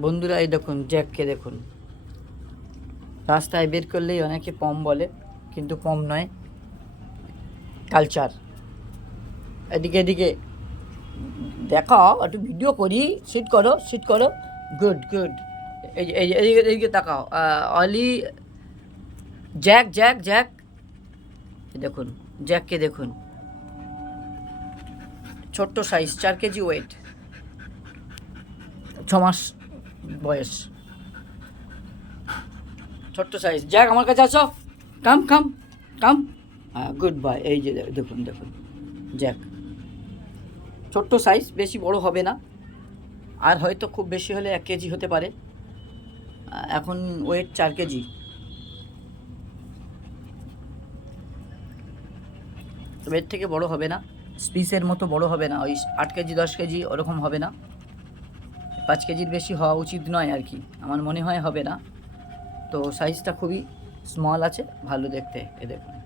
বন্ধুরা, এই দেখুন, জ্যাককে দেখুন। রাস্তায় বের করলেই অনেকে পম বলে, কিন্তু পম নয় কালচার এদিকে এদিকে, দেখাও, একটু ভিডিও করি সিট করো সিট করো। গুড গুড এই এদিকে তাকাও। অলি, জ্যাক জ্যাক জ্যাক। দেখুন, জ্যাককে দেখুন। ছোট্ট সাইজ চার কেজি ওয়েট ছ মাস বয়স। ছোট্ট সাইজ যাক, আমার কাছে আসো কাম কাম কাম হ্যাঁ গুড বাই এই যে দেখুন দেখুন। জ্যাক ছোট্ট সাইজ বেশি বড় হবে না। আর হয়তো খুব বেশি হলে এক কেজি হতে পারে। এখন ওয়েট চার কেজি। তবে এর থেকে বড় হবে না। স্পিসের মতো বড় হবে না। ওই আট কেজি, দশ কেজি ওরকম হবে না। পাঁচ কেজির বেশি হওয়া উচিত নয় আর কি। আমার মনে হয় হবে না। তো সাইজটা খুবই স্মল আছে, ভালো দেখতে, এ দেখুন।